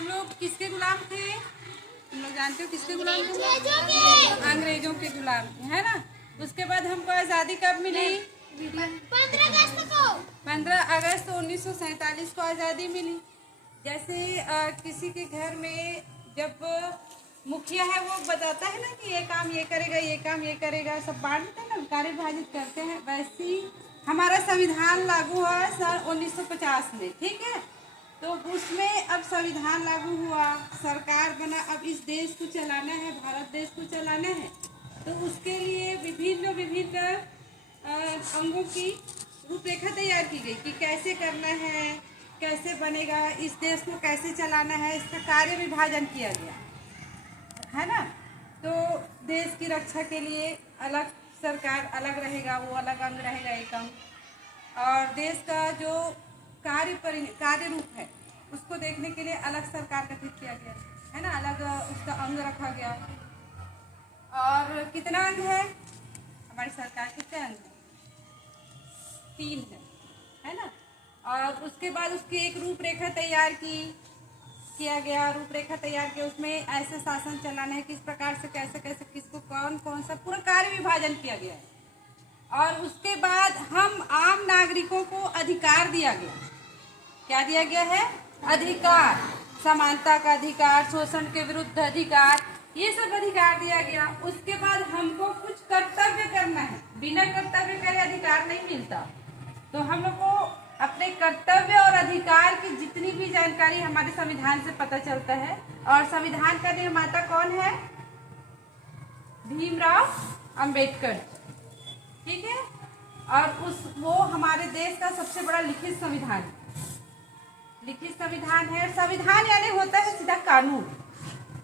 हम लोग किसके गुलाम थे? तुम लोग जानते हो किसके गुलाम थे? अंग्रेजों के गुलाम थे, है ना। उसके बाद हमको आज़ादी कब मिली? 15 अगस्त को। 15 अगस्त 1947 को आज़ादी मिली। जैसे किसी के घर में जब मुखिया है वो बताता है ना कि ये काम ये करेगा, ये काम ये करेगा, सब बांट देते हैं ना, कार्य विभाजित करते हैं। वैसे ही हमारा संविधान लागू हुआ सन 1950 में, ठीक है। तो उसमें अब संविधान लागू हुआ, सरकार बना, अब इस देश को चलाना है, भारत देश को चलाना है। तो उसके लिए विभिन्न विभिन्न अंगों की रूपरेखा तैयार की गई कि कैसे करना है, कैसे बनेगा, इस देश को कैसे चलाना है, इसका कार्य विभाजन किया गया है ना। तो देश की रक्षा के लिए अलग सरकार अलग रहेगा, वो अलग अंग रहेगा, एक अंग, और देश का जो कार्य रूप है उसको देखने के लिए अलग सरकार गठित किया गया है ना, अलग उसका अंग रखा गया। और कितना अंग है हमारी सरकार? कितने अंग है? 3 है ना। और उसके बाद उसकी एक रूपरेखा तैयार किया गया, रूपरेखा तैयार किया, उसमें ऐसे शासन चलाना है, किस प्रकार से कैसे कैसे किसको कौन कौन सा पूरा कार्य विभाजन किया गया है। और उसके बाद हम आम नागरिकों को अधिकार दिया गया। क्या दिया गया है? अधिकार, समानता का अधिकार, शोषण के विरुद्ध अधिकार, ये सब अधिकार दिया गया। उसके बाद हमको कुछ कर्तव्य करना है, बिना कर्तव्य करे अधिकार नहीं मिलता। तो हम लोग को अपने कर्तव्य और अधिकार की जितनी भी जानकारी हमारे संविधान से पता चलता है। और संविधान का निर्माता कौन है? भीमराव अंबेडकर, ठीक है। और वो हमारे देश का सबसे बड़ा लिखित संविधान है। संविधान यानी होता है सीधा कानून।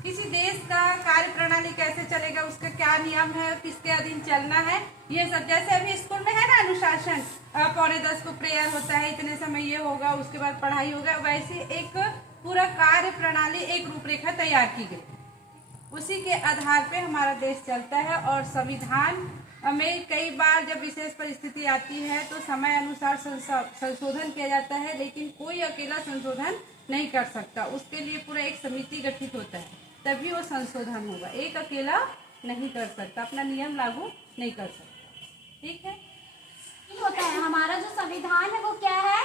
किसी देश का कार्य प्रणाली कैसे चलेगा, उसका क्या नियम है, किसके अधीन चलना है, ये सब। जैसे अभी स्कूल में है ना अनुशासन, 9:45 को प्रेयर होता है, इतने समय ये होगा, उसके बाद पढ़ाई होगा, वैसे एक पूरा कार्य प्रणाली, एक रूपरेखा तैयार की गई। उसी के आधार पे हमारा देश चलता है। और संविधान में कई बार जब विशेष परिस्थिति आती है तो समय अनुसार संशोधन किया जाता है, लेकिन कोई अकेला संशोधन नहीं कर सकता। उसके लिए पूरा एक समिति गठित होता है, तभी वो संशोधन होगा। एक अकेला नहीं कर सकता, अपना नियम लागू नहीं कर सकता, ठीक है। होता है हमारा जो संविधान है वो क्या है?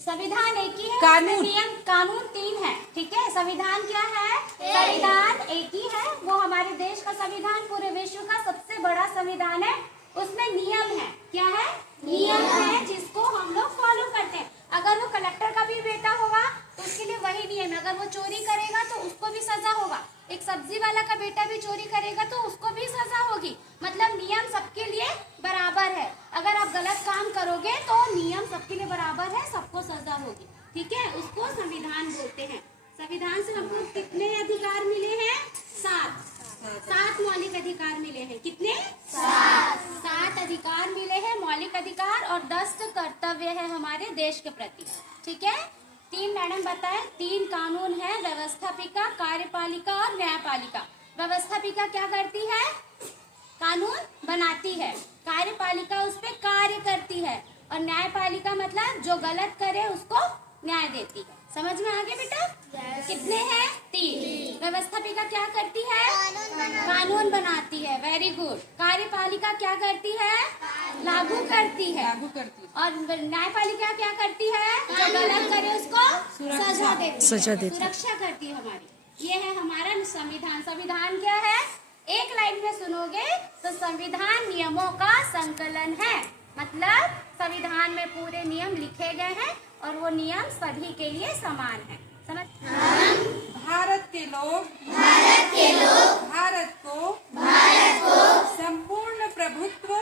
संविधान एक ही है, कानून, नियम कानून 3 है, ठीक है। संविधान क्या है? संविधान एक ही है, वो हमारे देश का संविधान पूरे विश्व का सबसे बड़ा संविधान है। उसमें नियम है, क्या है? नियम है जिसको हम लोग फॉलो करते हैं। अगर वो कलेक्टर का भी बेटा होगा तो उसके लिए वही नियम है। अगर वो चोरी करेगा तो उसको भी सजा होगा। एक सब्जी वाला का बेटा भी चोरी करेगा तो उसको भी सजा होगी। मतलब नियम सबके लिए बराबर है। अगर आप गलत काम करोगे तो नियम सबके लिए बराबर है, सबको सजा होगी, ठीक है। उसको संविधान बोलते हैं। संविधान से हमको कितने अधिकार मिले हैं? 7 मौलिक अधिकार मिले हैं। कितने? 7 अधिकार मिले हैं, मौलिक अधिकार, और 10 कर्तव्य है हमारे देश के प्रति, ठीक है। 3 मैडम बताएं, 3 कानून है, व्यवस्थापिका, कार्यपालिका और न्यायपालिका। व्यवस्थापिका क्या करती है? कानून बनाती है। कार्यपालिका उस पे कार्य करती है, और न्यायपालिका मतलब जो गलत करे उसको न्याय देती है। समझ में आ गया बेटा? कितने हैं? 3। व्यवस्थापिका क्या करती है? कानून बनाती है, वेरी गुड। कार्यपालिका क्या करती है? लागू करती है। और न्यायपालिका क्या करती है? जो गलत करे उसको सजा देती है, सुरक्षा करती है हमारी। ये है हमारा संविधान। संविधान क्या है? एक लाइन में सुनोगे तो संविधान नियमों का संकलन है। मतलब संविधान में पूरे नियम लिखे गए हैं और वो नियम सभी के लिए समान है। समझ? भारत के लोग भारत को संपूर्ण प्रभुत्व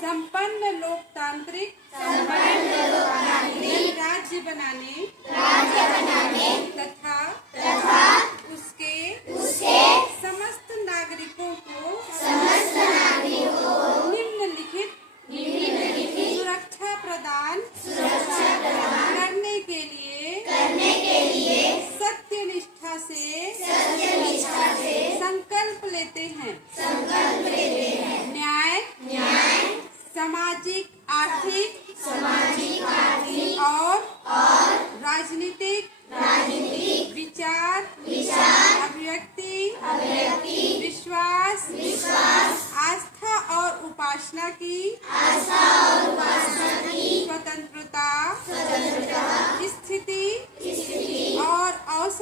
संपन्न लोकतांत्रिक राज्य बनाने तथा उसके समस्त नागरिकों को निम्नलिखित सुरक्षा प्रदान करने के लिए सत्यनिष्ठा से संकल्प लेते हैं। न्याय, सामाजिक आर्थिक और राजनीतिक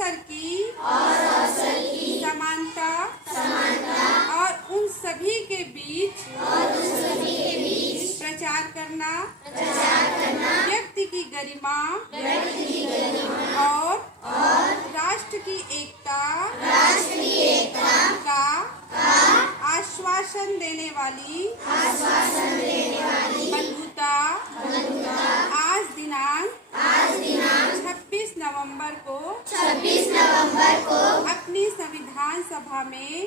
अवसर की समानता और उन सभी के बीच प्रचार करना व्यक्ति की गरिमा और राष्ट्र की एकता का आश्वासन देने वाली बंधुता आज दिनांक 26 नवंबर को अपनी संविधान सभा में